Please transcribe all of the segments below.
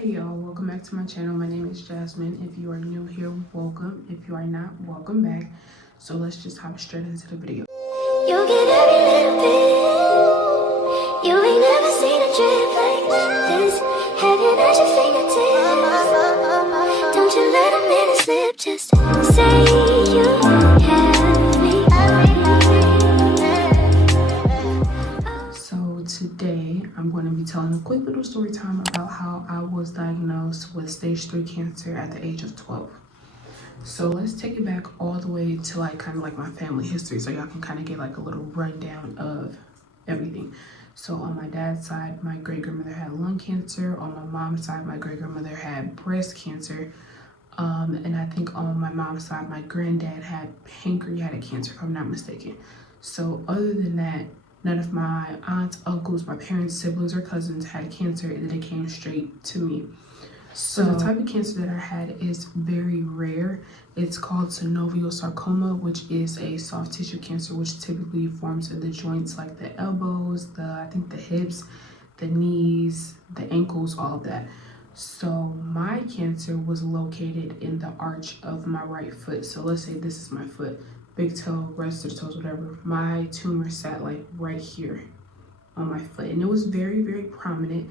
Hey y'all, welcome back to my channel. My name is Jasmine. If you are new here, welcome. If you are not, welcome back. So let's just hop straight into the video. You get every little bit. You ain't never seen a drip like this. Heaven at your fingertips. Don't you let a minute slip. Just say you have me. So today I'm going to be telling a quick little story time about how I was diagnosed with stage 3 cancer at the age of 12. So let's take it back all the way to kind of my family history, so y'all can kind of get like a little rundown of everything. So on my dad's side, my great grandmother had lung cancer. On my mom's side, my great grandmother had breast cancer. And I think on my mom's side, my granddad had pancreatic cancer, if I'm not mistaken. So other than that, none of my aunts, uncles, my parents, siblings, or cousins had cancer, and then it came straight to me. So the type of cancer that I had is very rare. It's called synovial sarcoma, which is a soft tissue cancer, which typically forms in the joints like the elbows, I think the hips, the knees, the ankles, all of that. So my cancer was located in the arch of my right foot. So let's say this is my foot, big toe, rest of the toes, whatever. My tumor sat like right here on my foot, and it was very, very prominent.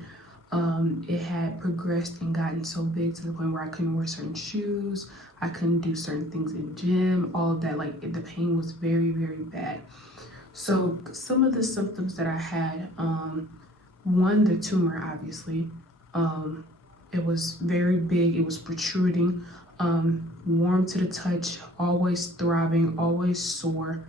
It had progressed and gotten so big to the point where I couldn't wear certain shoes, I couldn't do certain things in gym, all of that. Like the pain was very, very bad. So some of the symptoms that I had, one, the tumor, obviously. It was very big, it was protruding, warm to the touch, always throbbing, always sore.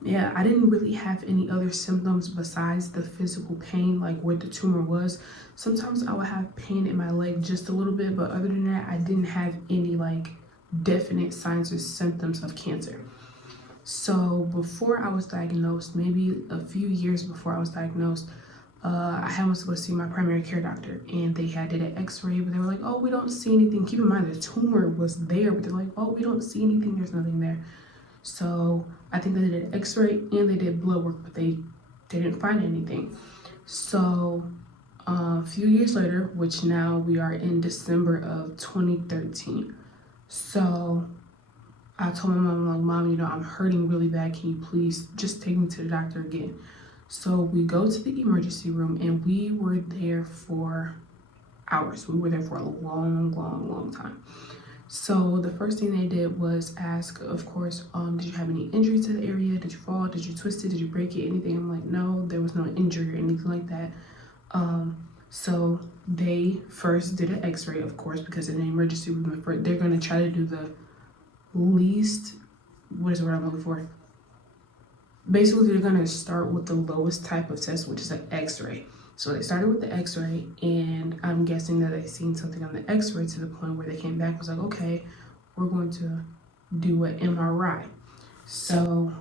Yeah, I didn't really have any other symptoms besides the physical pain, like where the tumor was. Sometimes I would have pain in my leg just a little bit, but other than that, I didn't have any definite signs or symptoms of cancer. So before I was diagnosed, maybe a few years before I was diagnosed, I had to go see my primary care doctor, and they did an x-ray, but they were like, oh, we don't see anything. Keep in mind the tumor was there, but they're like, oh, we don't see anything, there's nothing there. So I think they did an x-ray and they did blood work, but they didn't find anything. So a few years later, which now we are in December of 2013. So I told my mom, like, Mom, I'm hurting really bad. Can you please just take me to the doctor again? So we go to the emergency room, and we were there for hours. We were there for a long, long, long time. So the first thing they did was ask, of course, did you have any injury to the area? Did you fall? Did you twist it? Did you break it? Anything? I'm like, no, there was no injury or anything like that. So they first did an x-ray, of course, because in an emergency room, they're going to try to do the least, what is the word I'm looking for? Basically, they're going to start with the lowest type of test, which is an x-ray. So they started with the x-ray, and I'm guessing that they seen something on the x-ray to the point where they came back and was like, okay, we're going to do an MRI. So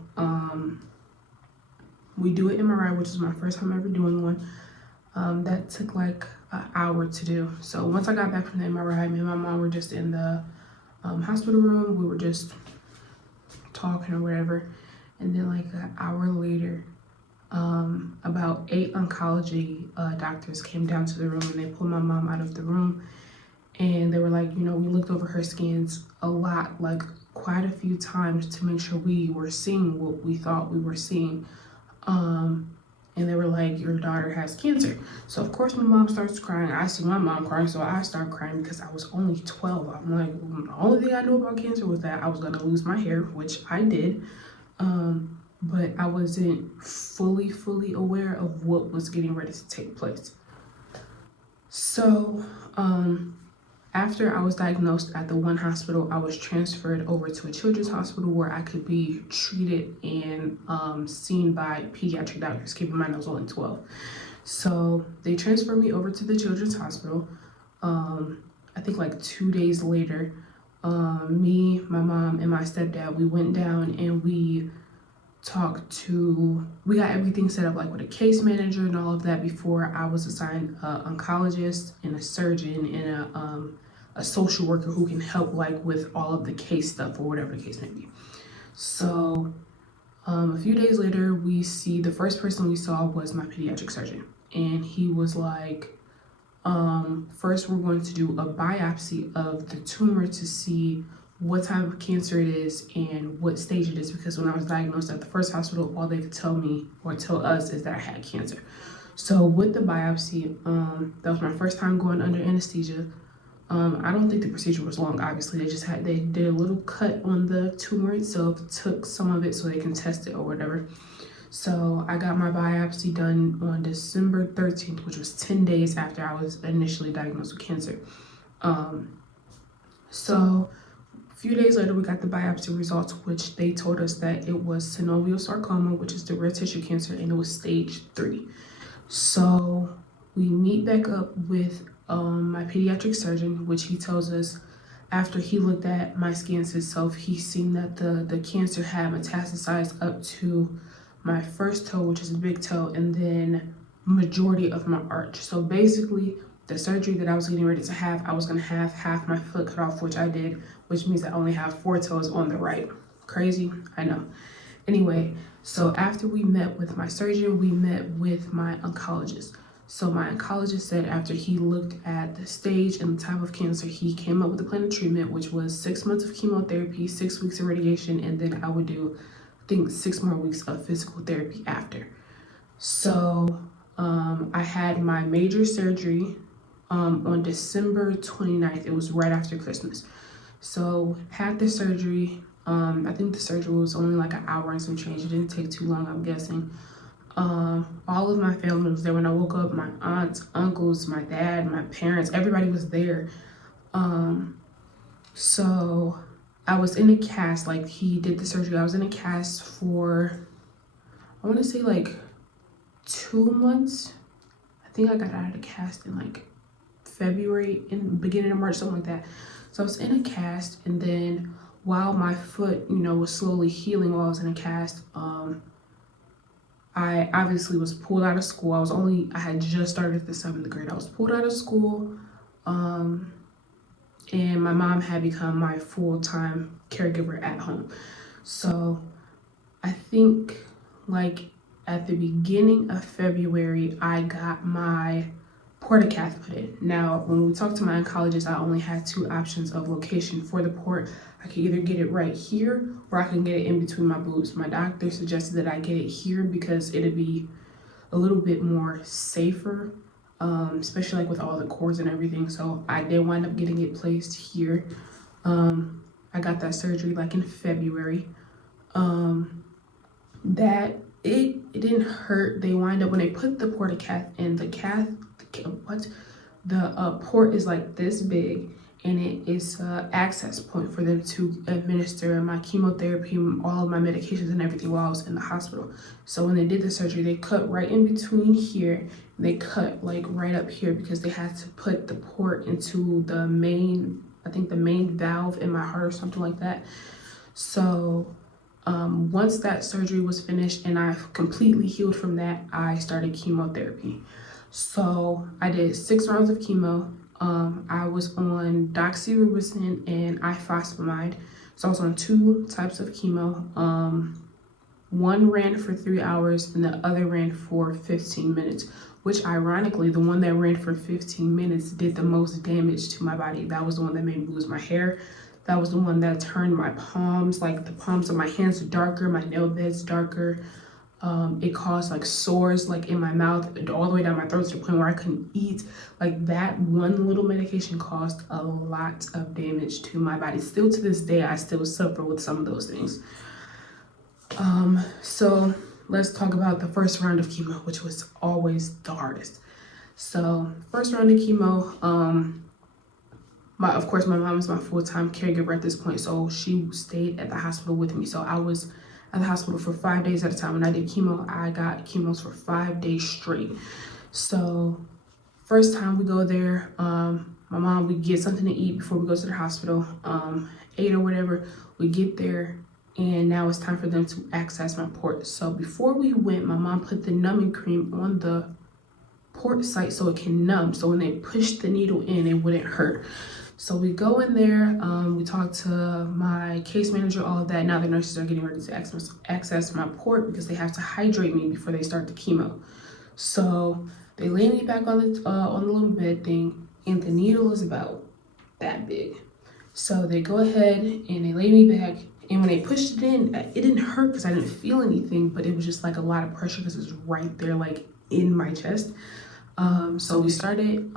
we do an MRI, which is my first time ever doing one. That took like an hour to do. So once I got back from the MRI, me and my mom were just in the hospital room. We were just talking or whatever. And then like an hour later, about 8 oncology doctors came down to the room, and they pulled my mom out of the room, and they were like, we looked over her scans a lot, like quite a few times, to make sure we were seeing what we thought we were seeing. And they were like, your daughter has cancer. So of course my mom starts crying. I see my mom crying, so I start crying because I was only 12. I'm like, the only thing I knew about cancer was that I was gonna lose my hair, which I did. But I wasn't fully aware of what was getting ready to take place. So after I was diagnosed at the one hospital, I was transferred over to a children's hospital where I could be treated and seen by pediatric doctors. Keep in mind, I was only 12. So they transferred me over to the children's hospital. I think like 2 days later, me, my mom, and my stepdad, we went down and we got everything set up like with a case manager and all of that before I was assigned an oncologist and a surgeon and a social worker who can help like with all of the case stuff or whatever the case may be. So a few days later, the first person we saw was my pediatric surgeon, and he was like, First, we're going to do a biopsy of the tumor to see what type of cancer it is and what stage it is, because when I was diagnosed at the first hospital, all they could tell me or tell us is that I had cancer. So with the biopsy, that was my first time going under anesthesia. I don't think the procedure was long, obviously. They did a little cut on the tumor itself, took some of it so they can test it or whatever. So I got my biopsy done on December 13th, which was 10 days after I was initially diagnosed with cancer. So a few days later, we got the biopsy results, which they told us that it was synovial sarcoma, which is the rare tissue cancer, and it was stage 3. So we meet back up with my pediatric surgeon, which he tells us after he looked at my scans himself, he seen that the cancer had metastasized up to my first toe, which is a big toe, and then majority of my arch. So basically, the surgery that I was getting ready to have, I was gonna have half my foot cut off, which I did, which means I only have 4 toes on the right. Crazy, I know. Anyway, so after we met with my surgeon, we met with my oncologist. So my oncologist said after he looked at the stage and the type of cancer, he came up with a plan of treatment, which was 6 months of chemotherapy, 6 weeks of radiation, and then I would do, I think, 6 more weeks of physical therapy after. So I had my major surgery on December 29th. It was right after Christmas. So had the surgery. I think the surgery was only like an hour and some change. It didn't take too long, I'm guessing. All of my family was there when I woke up. My aunts, uncles, my dad, my parents, everybody was there. So I was in a cast, like he did the surgery. I was in a cast for, I want to say like 2 months. I think I got out of the cast in like February, in beginning of March, something like that. So I was in a cast, and then while my foot, was slowly healing while I was in a cast, I obviously was pulled out of school. I had just started the 7th grade. I was pulled out of school, and my mom had become my full-time caregiver at home. So I think like at the beginning of February, I got my portacath put in. Now, when we talked to my oncologist, I only had 2 options of location for the port. I could either get it right here or I can get it in between my boobs. My doctor suggested that I get it here because it'd be a little bit more safer, especially like with all the cords and everything. So I did wind up getting it placed here. I got that surgery like in February. That it didn't hurt. They wind up, when they put the portacath in, the port is like this big, and it is an access point for them to administer my chemotherapy, all of my medications and everything while I was in the hospital. So when they did the surgery, they cut right in between here. They cut like right up here because they had to put the port into the main, I think the main valve in my heart or something like that. So once that surgery was finished and I completely healed from that, I started chemotherapy. So I did 6 rounds of chemo. I was on doxorubicin and ifosfamide. So I was on 2 types of chemo. One ran for 3 hours and the other ran for 15 minutes, which ironically, the one that ran for 15 minutes did the most damage to my body. That was the one that made me lose my hair. That was the one that turned my palms, like the palms of my hands, darker, my nail beds darker. It caused like sores like in my mouth all the way down my throat to the point where I couldn't eat. Like that one little medication caused a lot of damage to my body. Still to this day, I still suffer with some of those things. So let's talk about the first round of chemo, which was always the hardest. So first round of chemo, of course, my mom is my full-time caregiver at this point, so she stayed at the hospital with me. So I was at the hospital for 5 days at a time. When I did chemo, I got chemos for 5 days straight. So first time we go there, my mom, we get something to eat before we go to the hospital, ate or whatever. We get there, and now it's time for them to access my port. So before we went, my mom put the numbing cream on the port site so it can numb. So when they push the needle in, it wouldn't hurt. So we go in there, we talk to my case manager, all of that. Now the nurses are getting ready to access my port because they have to hydrate me before they start the chemo. So They lay me back on the little bed thing, and the needle is about that big. So they go ahead and they lay me back. And when they pushed it in, it didn't hurt because I didn't feel anything, but it was just like a lot of pressure because it was right there, like in my chest. So we started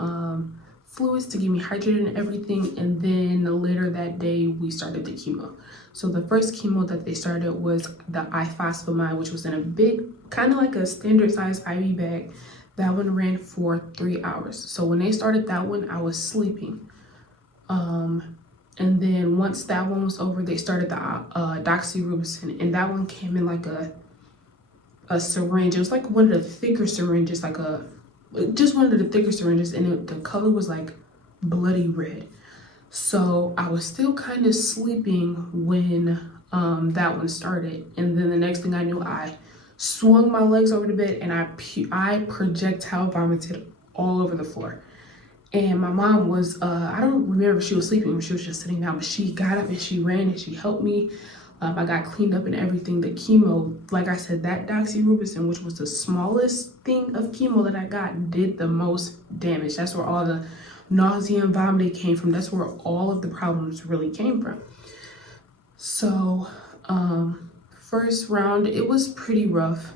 fluids to get me hydrated and everything. And then later that day, we started the chemo. So the first chemo that they started was the ifosfamide, which was in a big, kind of like a standard size IV bag. That one ran for 3 hours. So when they started that one, I was sleeping. And then once that one was over, they started the doxorubicin, and that one came in like a syringe. It was like one of the thicker syringes, just one of the thicker syringes, and the color was like bloody red. So I was still kind of sleeping when that one started, and then the next thing I knew, I swung my legs over the bed and I projectile vomited all over the floor. And my mom was, I don't remember if she was sleeping or she was just sitting down, but she got up and she ran and she helped me. I got cleaned up and everything. The chemo, like I said, that doxorubicin, which was the smallest thing of chemo that I got, did the most damage. That's where all the nausea and vomiting came from. That's where all of the problems really came from. So, first round, it was pretty rough.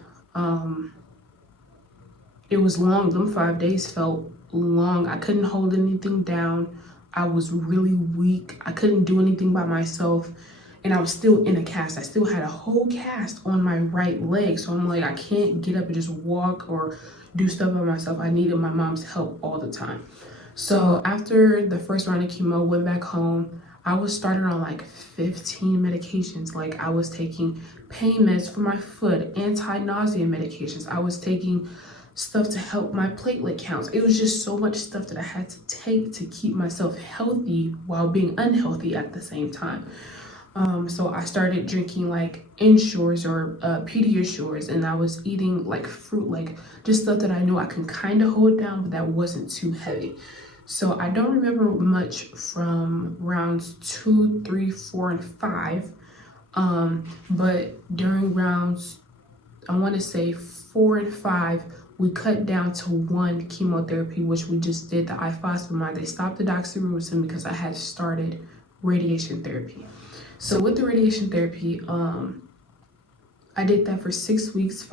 It was long. Them 5 days felt long. I couldn't hold anything down. I was really weak. I couldn't do anything by myself. And I was still in a cast. I still had a whole cast on my right leg. So I'm like, I can't get up and just walk or do stuff by myself. I needed my mom's help all the time. So after the first round of chemo, went back home. I was started on like 15 medications. Like I was taking pain meds for my foot, anti-nausea medications. I was taking stuff to help my platelet counts. It was just so much stuff that I had to take to keep myself healthy while being unhealthy at the same time. So I started drinking like Ensures or Pediasures, and I was eating like fruit, like just stuff that I knew I can kind of hold down, but that wasn't too heavy. So I don't remember much from rounds 2, 3, 4, and 5. But during rounds, I want to say 4 and 5, we cut down to one chemotherapy, which we just did the ifosfamide. They stopped the doxorubicin because I had started radiation therapy. So with the radiation therapy, I did that for 6 weeks,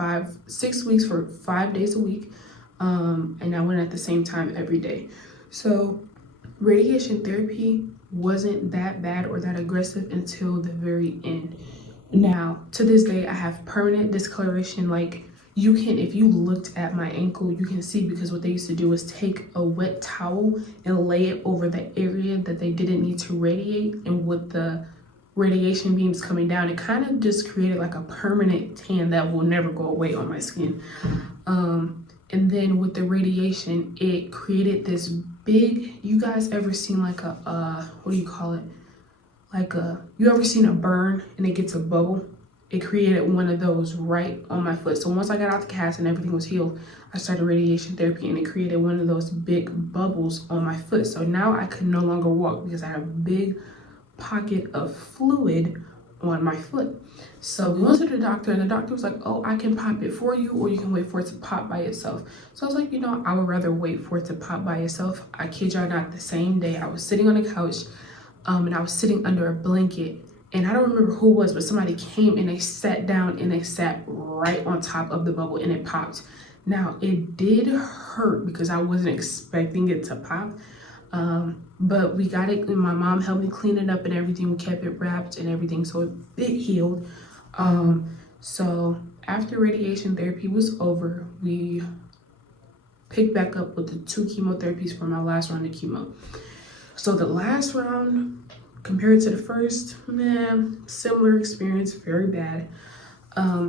6 weeks for 5 days a week. And I went at the same time every day. So radiation therapy wasn't that bad or that aggressive until the very end. Now, to this day, I have permanent discoloration. Like you can, if you looked at my ankle, you can see, because what they used to do is take a wet towel and lay it over the area that they didn't need to radiate. And with the radiation beams coming down, it kind of just created like a permanent tan that will never go away on my skin. And then with the radiation, it created this big, you guys ever seen like what do you call it? Like you ever seen a burn and it gets a bubble? It created one of those right on my foot. So once I got out the cast and everything was healed, I started radiation therapy and it created one of those big bubbles on my foot. So now I could no longer walk because I had a big pocket of fluid on my foot. So we went to the doctor and the doctor was like, oh, I can pop it for you, or you can wait for it to pop by itself. So I was like, I would rather wait for it to pop by itself. I kid y'all not, the same day I was sitting on the couch and I was sitting under a blanket, and I don't remember who it was, but somebody came and they sat down and they sat right on top of the bubble and it popped. Now it did hurt because I wasn't expecting it to pop. But we got it, and my mom helped me clean it up and everything. We kept it wrapped and everything, so it healed. So after radiation therapy was over, we picked back up with the 2 chemotherapies for my last round of chemo. So the last round, compared to the first, similar experience, very bad.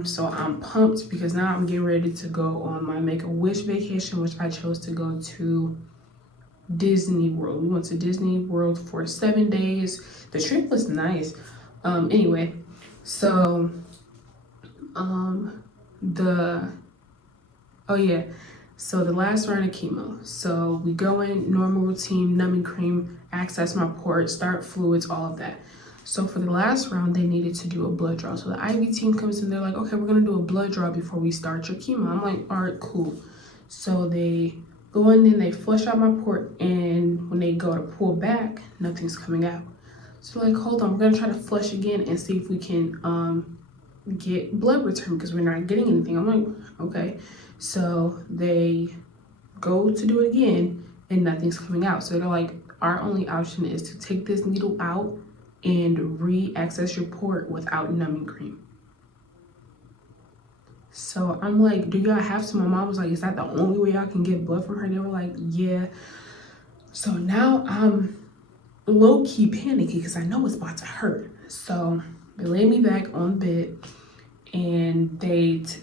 So I'm pumped because now I'm getting ready to go on my Make-A-Wish vacation, which I chose to go to Disney World. We went to Disney World for 7 days. The trip was nice. Anyway, so so the last round of chemo. So we go in, normal routine, numbing cream, access my port, start fluids, all of that. So for the last round, they needed to do a blood draw. So the IV team comes in, they're like, okay, we're gonna do a blood draw before we start your chemo. I'm like, all right, cool. So they go in and they flush out my port, and when they go to pull back, nothing's coming out. So like, hold on, we're gonna try to flush again and see if we can get blood return because we're not getting anything. I'm like, okay. So they go to do it again and nothing's coming out. So they're like, our only option is to take this needle out and re-access your port without numbing cream. So I'm like, do y'all have some? My mom was like, is that the only way y'all can get blood from her? They were like, yeah. So now I'm low-key panicky because I know it's about to hurt. So they laid me back on bed, and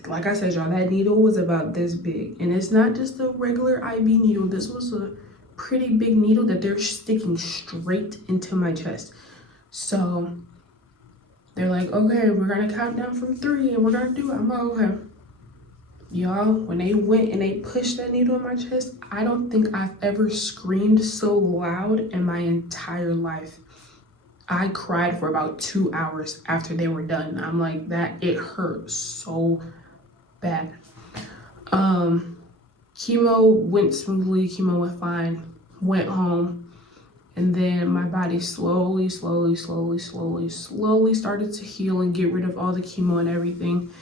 like I said, y'all, that needle was about this big. And it's not just a regular IV needle. This was a pretty big needle that they're sticking straight into my chest. So they're like, okay, we're gonna count down from 3 and we're gonna do it. I'm like, okay. Y'all, when they went and they pushed that needle in my chest, I don't think I've ever screamed so loud in my entire life. I cried for about 2 hours after they were done. I'm like, it hurt so bad. Chemo went smoothly, chemo went fine, went home, and then my body slowly started to heal and get rid of all the chemo and everything.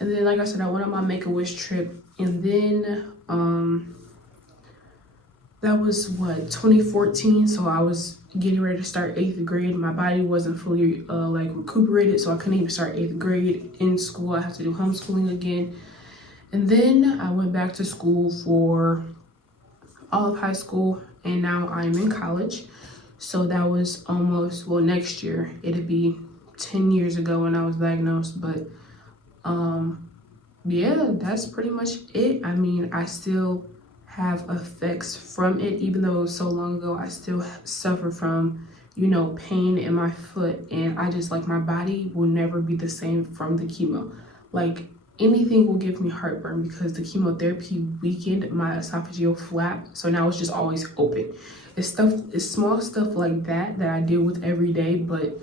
And then, like I said, I went on my Make-A-Wish trip, and then that was what, 2014. So I was getting ready to start 8th grade. My body wasn't fully like recuperated, so I couldn't even start 8th grade in school. I had to do homeschooling again. And then I went back to school for all of high school, and now I'm in college. So that was almost, well, next year it'd be 10 years ago when I was diagnosed. But yeah, that's pretty much it. I mean, I still have effects from it. Even though it was so long ago, I still suffer from, you know, pain in my foot, and I just, like, my body will never be the same from the chemo. Like, anything will give me heartburn because the chemotherapy weakened my esophageal flap, so now it's just always open. It's small stuff like that I deal with every day, but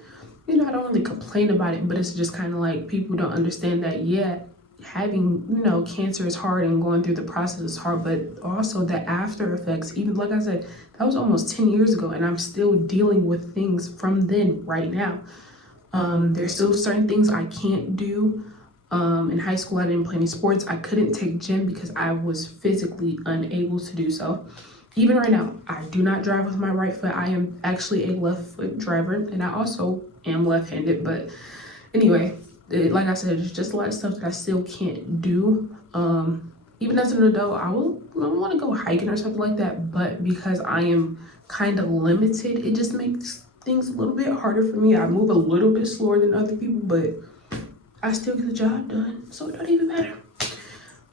you know, I don't really complain about it. But it's just kind of like, people don't understand that, yeah, having, you know, cancer is hard and going through the process is hard, but also the after effects. Even, like I said, that was almost 10 years ago, and I'm still dealing with things from then right now. There's still certain things I can't do. In high school, I didn't play any sports. I couldn't take gym because I was physically unable to do so. Even right now, I do not drive with my right foot. I am actually a left foot driver, and I also am left-handed. But anyway, like I said, there's just a lot of stuff that I still can't do. Even as an adult, I want to go hiking or something like that, but because I am kind of limited, it just makes things a little bit harder for me. I move a little bit slower than other people, but I still get the job done, so it don't even matter.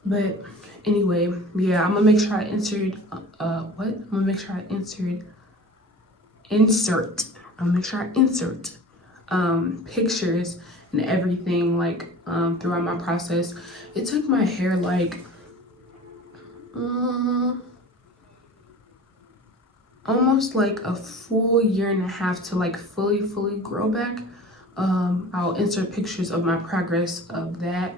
But anyway, yeah, I'm gonna make sure I insert pictures and everything, like, throughout my process. It took my hair like almost like a full year and a half to like fully grow back. I'll insert pictures of my progress of that.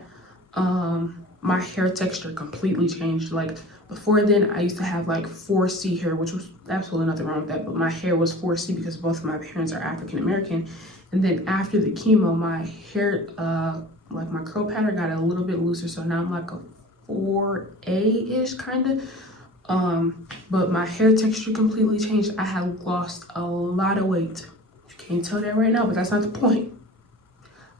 My hair texture completely changed. Like, before then, I used to have like 4C hair, which was absolutely nothing wrong with that, but my hair was 4C because both of my parents are African American. And then after the chemo, my hair, like, my curl pattern got a little bit looser, so now I'm like a 4A-ish kind of. But my hair texture completely changed. I had lost a lot of weight. You can't tell that right now, but that's not the point.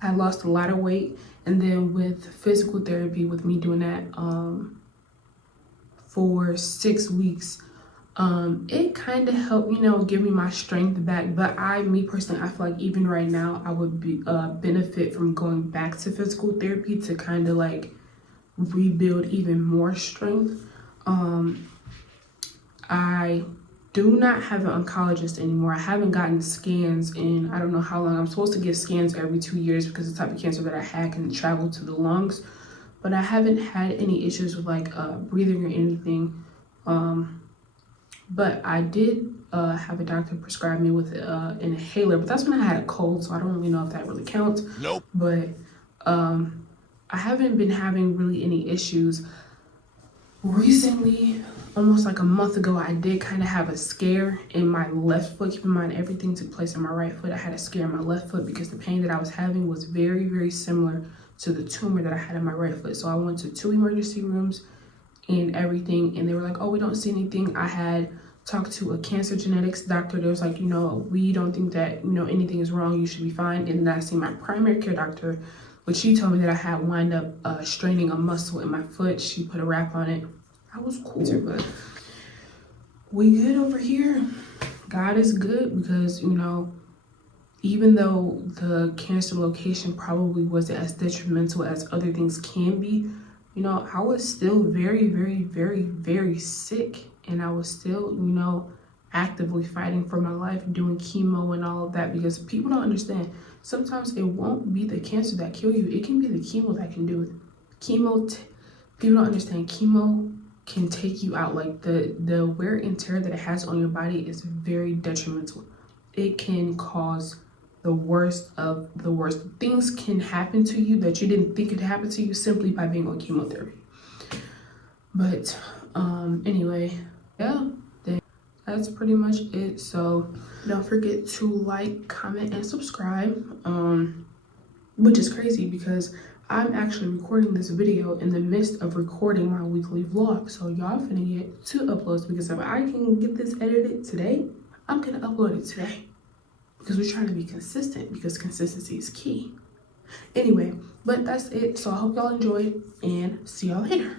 I lost a lot of weight, and then with physical therapy, with me doing that for 6 weeks, it kind of helped, you know, give me my strength back. But me personally, I feel like even right now, I would be benefit from going back to physical therapy to kind of like rebuild even more strength. I do not have an oncologist anymore. I haven't gotten scans in I don't know how long. I'm supposed to get scans every 2 years because the type of cancer that I had can travel to the lungs. But I haven't had any issues with like breathing or anything. But I did have a doctor prescribe me with an inhaler, but that's when I had a cold, so I don't really know if that really counts. Nope. But I haven't been having really any issues. Recently, almost like a month ago, I did kind of have a scare in my left foot. Keep in mind, everything took place in my right foot. I had a scare in my left foot because the pain that I was having was very, very similar to the tumor that I had in my right foot. So I went to 2 emergency rooms and everything, and they were like, oh, we don't see anything. I had talked to a cancer genetics doctor. They was like, we don't think that, anything is wrong. You should be fine. And then I seen my primary care doctor, which she told me that I had wind up straining a muscle in my foot. She put a wrap on it. I was cool, but we good over here. God is good because, even though the cancer location probably wasn't as detrimental as other things can be, I was still very, very, very, very sick. And I was still, actively fighting for my life, doing chemo and all of that, because people don't understand. Sometimes it won't be the cancer that kill you. It can be the chemo that can do it. People don't understand. Chemo can take you out. Like the wear and tear that it has on your body is very detrimental. It can cause the worst of the worst. Things can happen to you that you didn't think could happen to you simply by being on chemotherapy. But anyway, yeah, that's pretty much it. So don't forget to like, comment, and subscribe. Which is crazy because I'm actually recording this video in the midst of recording my weekly vlog. So y'all finna get 2 uploads, because if I can get this edited today, I'm gonna upload it today. Because we're trying to be consistent, because consistency is key. Anyway, but that's it. So I hope y'all enjoyed, and see y'all later.